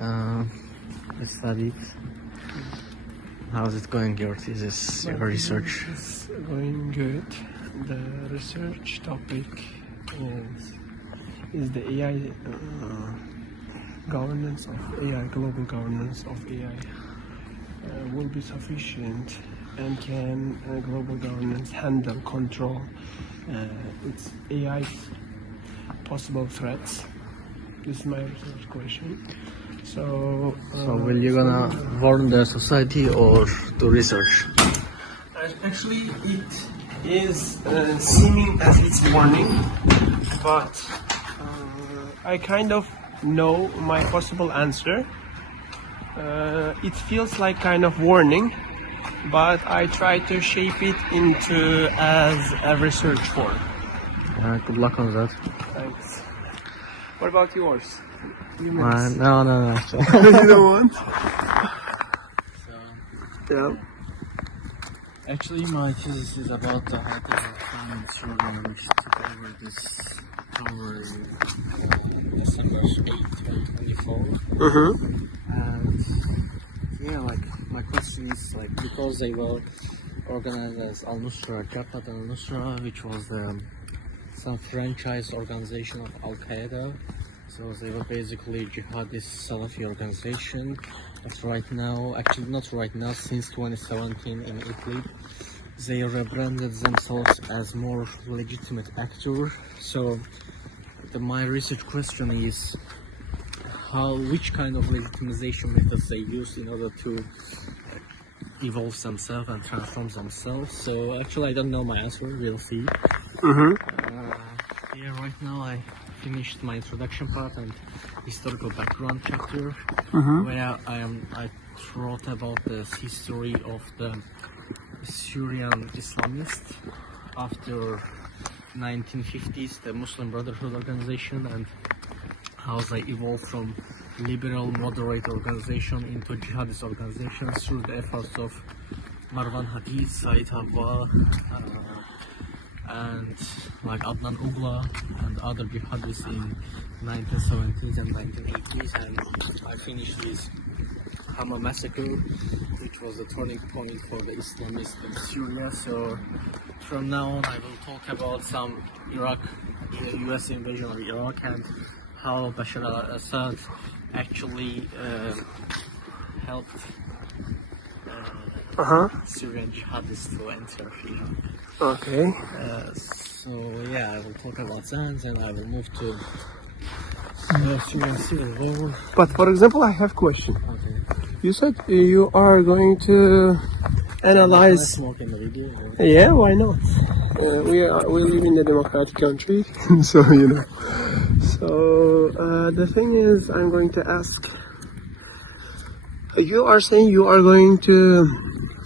Uh, I studied. How's it going, your thesis, your research? It's going good. The research topic is the AI governance of AI, global governance of AI. Will be sufficient, and can global governance handle, control its AI's possible threats? This is my research question. So Will you gonna warn the society or do research? Actually, it is seeming as it's warning, but I kind of know my possible answer. It feels like kind of warning, but I try to shape it into as a research form. Good luck on that. Thanks. What about yours? No. You don't want? Yeah. Actually, my thesis is about the artificial intelligence program which took over this power December 8, 2024. And yeah, like my question is like because they were organized as Al-Nusra, Jabhat al-Nusra, which was some franchise organization of Al-Qaeda. So they were basically jihadist Salafi organization. But right now, actually not right now, since 2017 in Italy, they rebranded themselves as more legitimate actor. So my research question is which kind of legitimization methods they use in order to evolve themselves and transform themselves. So actually I don't know my answer, we'll see. Yeah, right now I finished my introduction part and historical background chapter, where I wrote about the history of the Syrian Islamists after 1950s, the Muslim Brotherhood organization, and how they evolved from liberal moderate organization into jihadist organizations through the efforts of Marwan Hadid, Said Hawa, and like Adnan Ugla and other jihadists in 1970s and 1980s. And I finished this Hama massacre, which was a turning point for the Islamists in Syria. So from now on I will talk about some US invasion of Iraq and how Bashar al-Assad actually helped Syrian jihadists to enter Iraq. Okay. So yeah, I will talk about that, and I will move to Syrian civil war. But for example, I have a question. Okay. You said you are going to analyze. Smoke in the video. Yeah, why not? We live in a democratic country, so you know. So the thing is, I'm going to ask. You are saying you are going to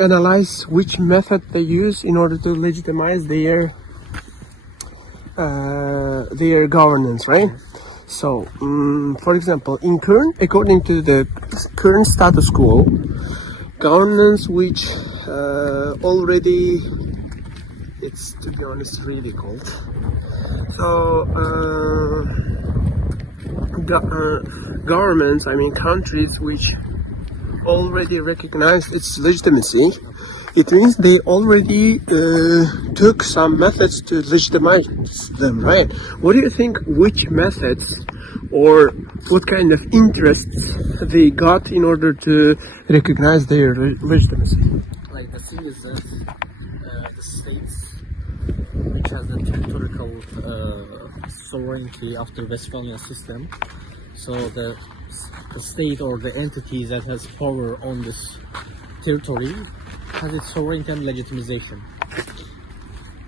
analyze which method they use in order to legitimize their governance, right? So, for example, according to the current status quo, governance which already, it's, to be honest, really cold. So, governments, I mean countries which already recognize its legitimacy, it means they already took some methods to legitimize them, right? What do you think, which methods or what kind of interests they got in order to recognize their legitimacy? Like the thing is that the states which has the territorial sovereignty after Westphalian system, so the state or the entity that has power on this territory has its sovereignty and legitimization.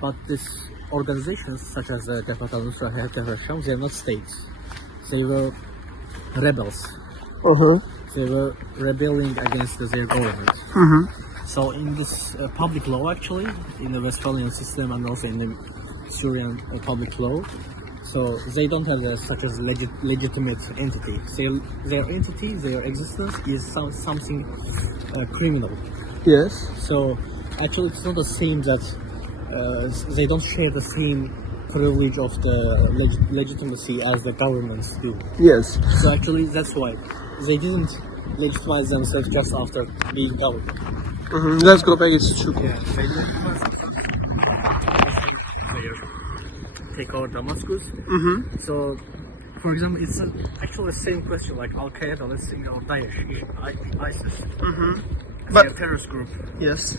But these organizations such as the Jabhat al-Nusra, Hayat al-Sham, they are not states. They were rebels. They were rebelling against their government. So in this public law, actually, in the Westphalian system and also in the Syrian public law, so they don't have such as legitimate entity. Their entity, their existence is something criminal. Yes. So actually it's not the same that they don't share the same privilege of the legitimacy as the governments do. Yes. So actually, that's why they didn't legitimize themselves just after being government. Let's go back. It's true. Yeah, they legitimatized take over Damascus. So, for example, it's actually the same question like Al Qaeda, let's say, or Daesh, ISIS. But- They're a terrorist group. Yes.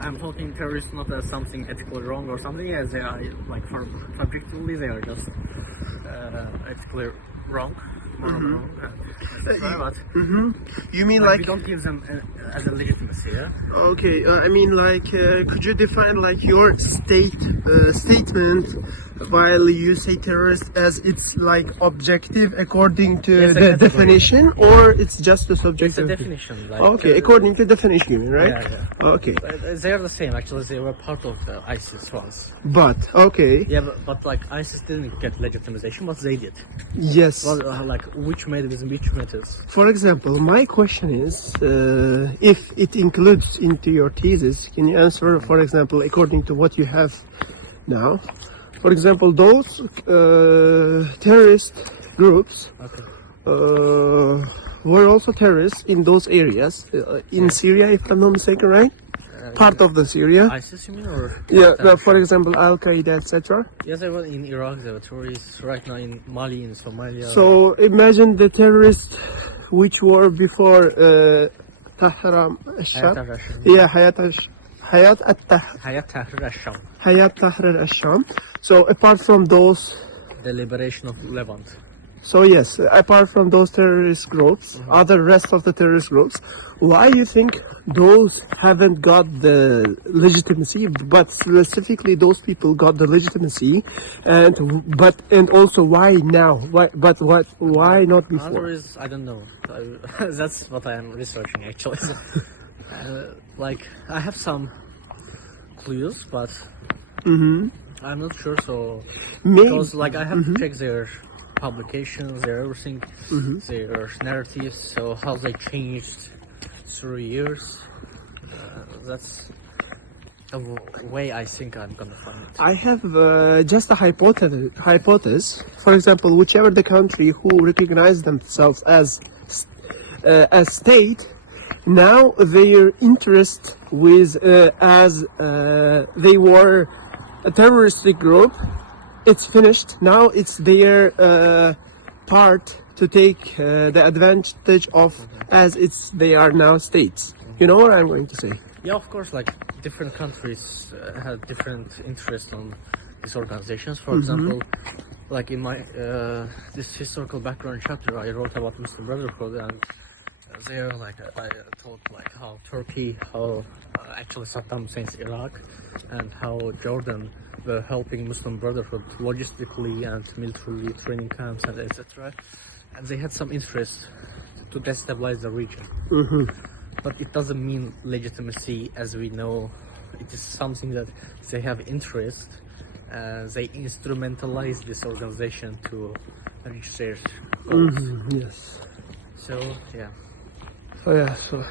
I'm talking terrorists not as something ethically wrong or something, as they are like objectively they are just ethically wrong. Wrong. But You mean we like? don't give them as a legitimacy, yeah? Okay. I mean like. Could you define like your statement while you say terrorist as it's like objective according to Yes, the category. definition, or it's just a It's a subjective? definition. Like, Okay, according to definition, you mean, right? Yeah. Okay. They are the same. Actually, they were part of the ISIS once. But okay. Yeah, but like ISIS didn't get legitimization, but they did. Yes. Well, like which mechanism, which methods? For example, my question is, if it includes into your thesis, can you answer, for example, according to what you have now? For example, those terrorist groups Okay. were also terrorists in those areas, in Syria, if I'm not mistaken, right? Part of the Syria. ISIS, you mean, or? Yeah, for example, Al Qaeda, etc. Yes, they were in Iraq. They were terrorists. Right now in Mali, in Somalia. So imagine the terrorists which were before Tahrir al-Sham. Hayat al-Sham. Yeah, Hayat Tahrir al-Sham. Hayat Tahrir al-Sham. So apart from those, The liberation of Levant. so yes, apart from those terrorist groups, other rest of the terrorist groups, why do you think those haven't got the legitimacy, but specifically those people got the legitimacy, and also why now? Why not Answer before? is I don't know. That's what I am researching actually. Like I have some clues, but I'm not sure. So because like I have to check their publications, their everything, their narratives. So how they changed through years. That's a way I think I'm gonna find it. I have just a hypothesis. For example, whichever the country who recognize themselves as state, now their interest with as they were a terroristic group, it's finished. Now it's their part to take the advantage of as they are now states. You know what I'm going to say? Yeah, of course. Like different countries have different interests on these organizations. For example, like in my this historical background chapter, I wrote about Muslim Brotherhood, and there, like I told like how Turkey, how actually Saddam Hussein's Iraq, and how Jordan were helping Muslim Brotherhood logistically and militarily, training camps and etc. And they had some interest to destabilize the region. But it doesn't mean legitimacy as we know. It is something that they have interest. They instrumentalize this organization to reach their goals. Yes. So yeah. So yeah. So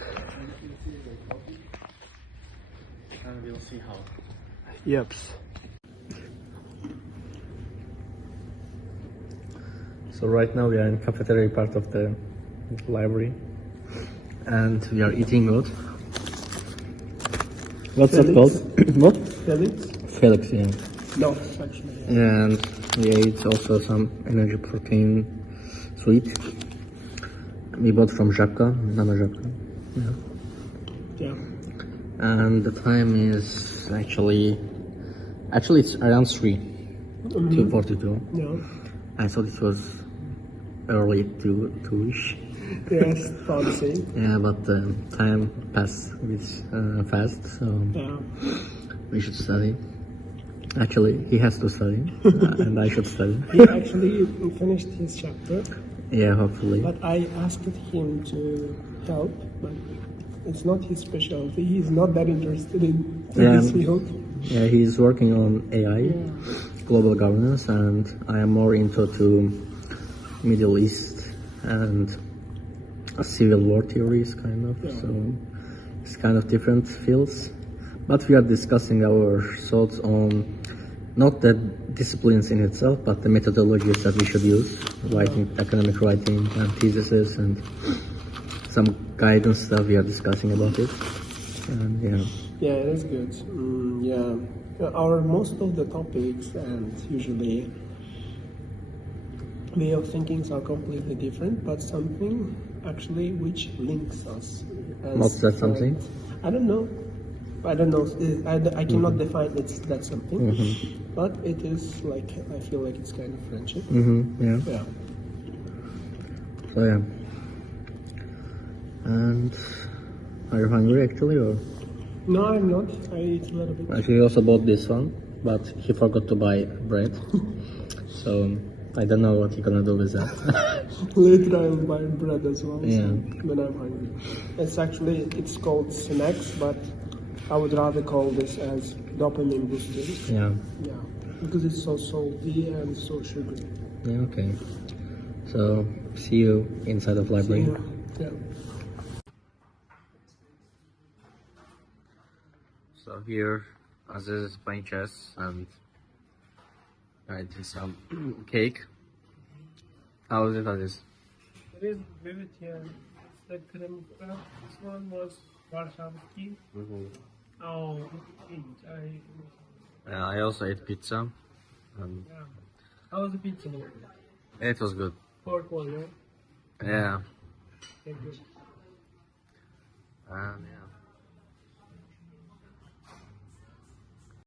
And we'll see how. yep. So right now we are in cafeteria part of the library, and we are eating what? What's that called? What? Felix? Felix, yeah. No, actually. And we ate also some energy protein sweet. We bought from Żabka, Mama Żabka. Yeah. And the time is actually it's around 2:42. Yeah. I thought it was early two-ish. Yes, probably same. Yeah, but time passed fast, so Yeah. we should study. Actually, he has to study, and I should study. He actually finished his chapter, Yeah, hopefully. but I asked him to help, but it's not his specialty. He's not that interested in this field. Yeah, he's working on AI, global governance, and I am more into Middle East and civil war theories, kind of. So it's kind of different fields, but we are discussing our thoughts on not the disciplines in itself, but the methodologies that we should use, writing, academic writing, and theses, and some guidance that we are discussing about it. And yeah. Yeah, it is good. Our most of the topics and usually way of thinkings are completely different, but something actually which links us. What's that something? I don't know. I cannot define it's that something, but it is like I feel like it's kind of friendship. Yeah. Yeah. So yeah. And are you hungry actually, or? No, I'm not. I eat a little bit. Actually, he also bought this one, but he forgot to buy bread. So I don't know what he's gonna do with that. Later I'll buy bread as well. Yeah. So when I'm hungry. It's called snacks, but I would rather call this as dopamine boosters. Yeah. Yeah. Because it's so salty and so sugary. Yeah. Okay. So see you inside of library. Yeah. So here, Aziz is playing chess and I did some cake. How is it, Aziz? It is vivid here. It's like cream craft. This one was Warsaw. Oh, I also ate pizza. How was the pizza? It was good. Pork one, Yeah. Thank you. Yeah.